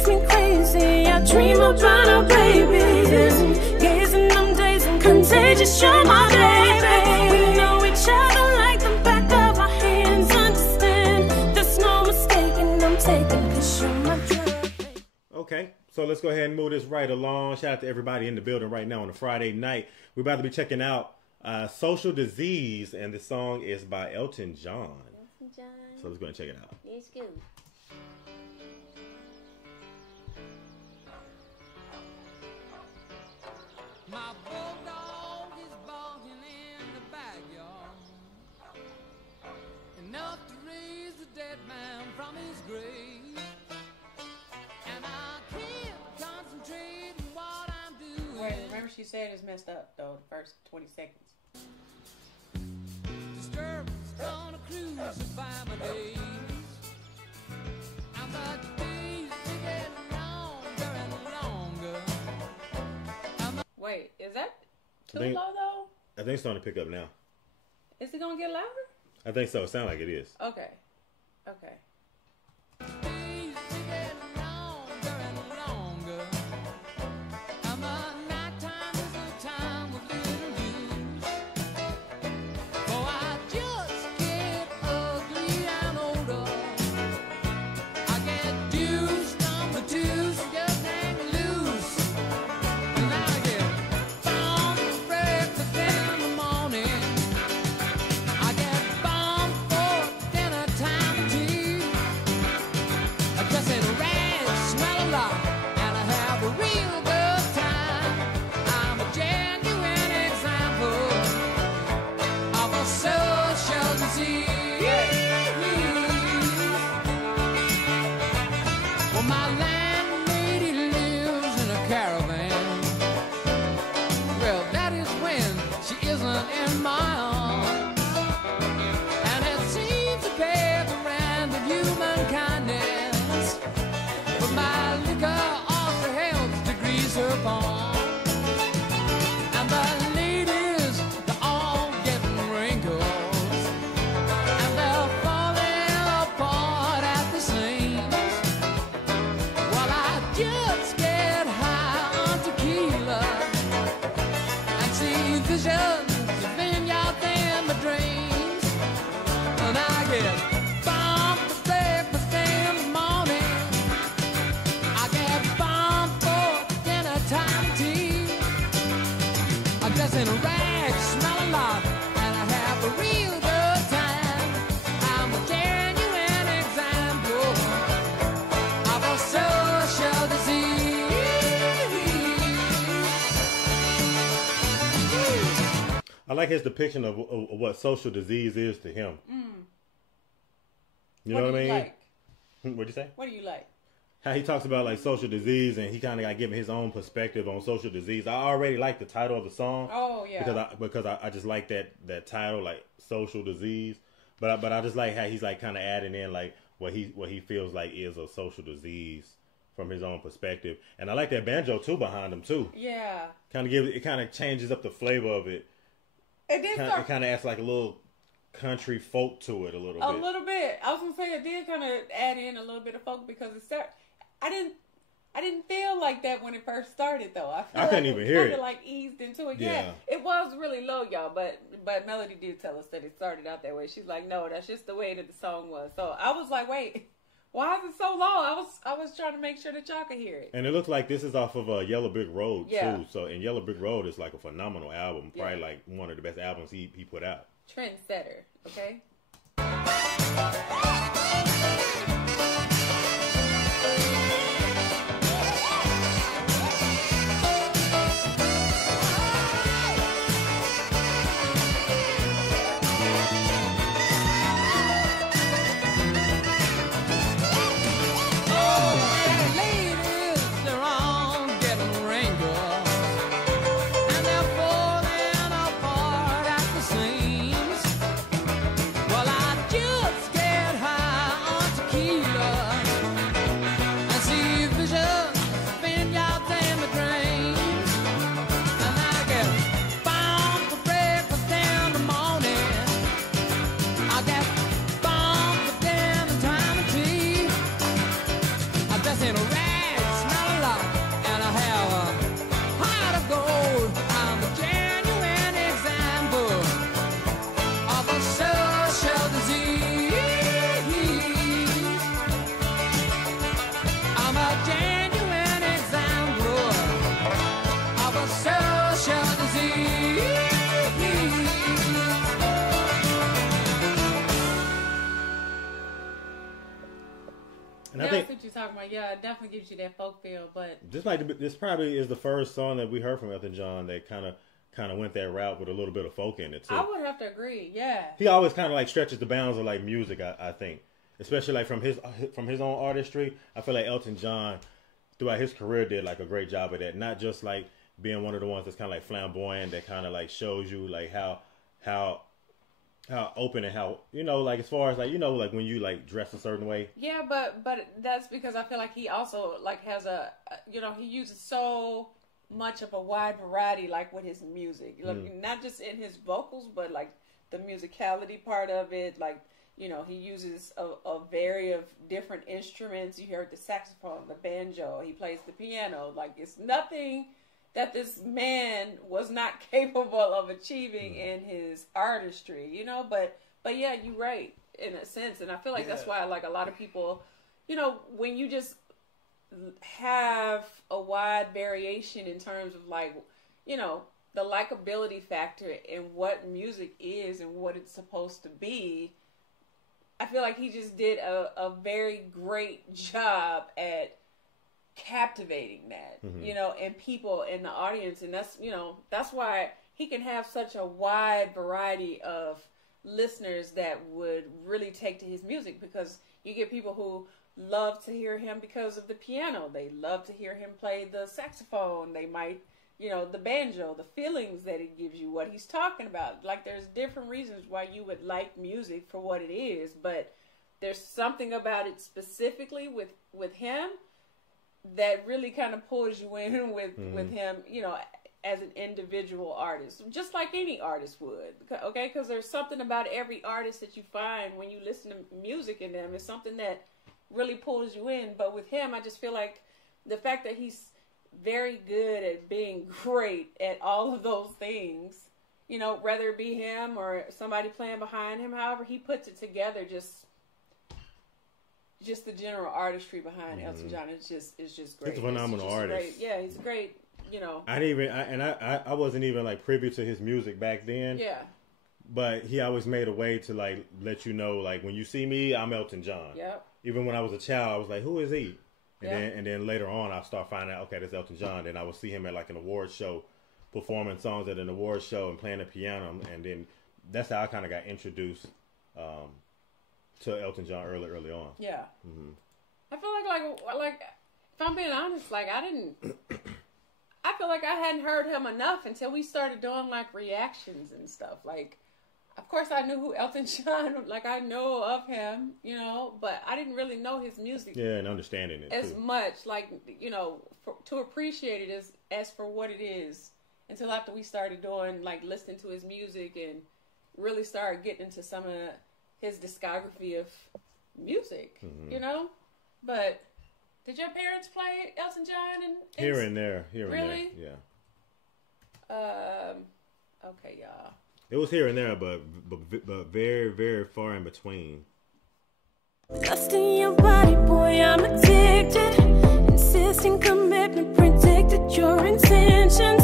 makes me crazy. I dream about our babies, gazing them days and contagious. You're my baby. We know each other like the back of our hands. Understand, there's no mistaking. I'm taking this. You're my drug. Okay, so let's go ahead and move this right along. Shout out to everybody in the building right now on a Friday night. We're about to be checking out Social Disease, and the song is by Elton John. So let's go and check it out. Let's go. My bulldog is barking in the backyard, enough to raise the dead man from his grave. And I can't concentrate on what I'm doing. Wait, remember she said it's messed up though, the first 20 seconds. Disturbance gonna crucify my days. And the days they get longer and longer. Wait, is that too I think- low though? I think it's starting to pick up now. Is it gonna get louder? I think so. It sounds like it is. Okay. Okay. Days they get longer and longer. And the nighttime is the time of little news. For I just get ugly and older. I get deuce number two, so just hang loose. And I get bombed for breakfast in the morning. I get bombed for dinner time and tea. I dress in a rag, smell a lot, and I have a real good time. I'm a genuine example of a social disease. Well, my landlady lives in a caravan. Well, that is when she isn't in my arms. And it seems to pay the rent of human kindness. But my liquor also helps to grease her palm. And the ladies, they're all getting wrinkles. And they're falling apart at the seams. While I just get high on tequila and see visions of vineyards in my dreams. And I get bombed for breakfast in the morning. I get bombed for dinner time tea. I dress in a rag, smell a lot, and I have a real good time. I'm a genuine example of a social disease. I like his depiction of what social disease is to him. You know what I mean? Like? What'd you say? What do you like? How he talks about like social disease, and he kind of got given his own perspective on social disease. I already like the title of the song. Oh yeah. Because I just like that title, like social disease. But I just like how he's like kind of adding in like what he feels like is a social disease from his own perspective. And I like that banjo too behind him too. Yeah. It kind of changes up the flavor of it. It did It kind of adds like a little country folk to it a little bit. A little bit. I was gonna say it did kind of add in a little bit of folk because it started. I didn't feel like that when it first started though. I couldn't even hear it. Like eased into it. Yeah. Yeah, it was really low, y'all. But Melody did tell us that it started out that way. She's like, no, that's just the way that the song was. So I was like, wait, why is it so low? I was trying to make sure that y'all could hear it. And it looks like this is off of Yellow Brick Road Yeah. too. So and Yellow Brick Road is like a phenomenal album, probably like one of the best albums he put out. Trendsetter, okay. in a rag, talking about. Yeah, it definitely gives you that folk feel. But this probably is the first song that we heard from Elton John that kind of went that route with a little bit of folk in it too. I would have to agree. Yeah. He always kind of like stretches the bounds of like music. I think, especially like from his own artistry. I feel like Elton John throughout his career did like a great job of that. Not just like being one of the ones that's kind of like flamboyant that kind of like shows you like how open and how, you know, like as far as like, you know, like when you like dress a certain way. Yeah, but that's because I feel like he also like has a, you know, he uses so much of a wide variety like with his music. Like, not just in his vocals, but like the musicality part of it. Like, you know, he uses a variety of different instruments. You heard the saxophone, the banjo, he plays the piano. Like, it's nothing that this man was not capable of achieving in his artistry, you know, but yeah, you're right in a sense. And I feel like that's why like a lot of people, you know, when you just have a wide variation in terms of like, you know, the likability factor and what music is and what it's supposed to be, I feel like he just did a very great job at captivating that, you know, and people in the audience. And that's, you know, that's why he can have such a wide variety of listeners that would really take to his music, because you get people who love to hear him because of the piano. They love to hear him play the saxophone. They might, you know, the banjo, the feelings that it gives you, what he's talking about. Like, there's different reasons why you would like music for what it is, but there's something about it specifically with him that really kind of pulls you in with him, you know, as an individual artist, just like any artist would, okay? Because there's something about every artist that you find when you listen to music in them. It's something that really pulls you in. But with him, I just feel like the fact that he's very good at being great at all of those things, you know, whether it be him or somebody playing behind him, however he puts it together, just the general artistry behind Elton John is just great. He's a phenomenal artist. Great. Yeah, he's great. You know, I wasn't even like privy to his music back then. Yeah. But he always made a way to like let you know, like, when you see me, I'm Elton John. Yep. Even when I was a child, I was like, who is he? And then later on, I start finding out, okay, that's Elton John. Then I would see him at like an award show, performing songs at an award show and playing the piano, and then that's how I kind of got introduced to Elton John early on. Yeah. I feel like if I'm being honest, like I feel like I hadn't heard him enough until we started doing like reactions and stuff. Like, of course I knew who Elton John, like I know of him, you know, but I didn't really know his music. Yeah, and understanding it as too. much, like, you know, to appreciate it as for what it is, until after we started doing, like, listening to his music and really started getting into some of his discography of music, you know? But did your parents play Elton John? And here and there. Really? Yeah. Okay, y'all. It was here and there, but very, very far in between. Lust in your body, boy, I'm addicted. Insisting commitment, predicted your intentions.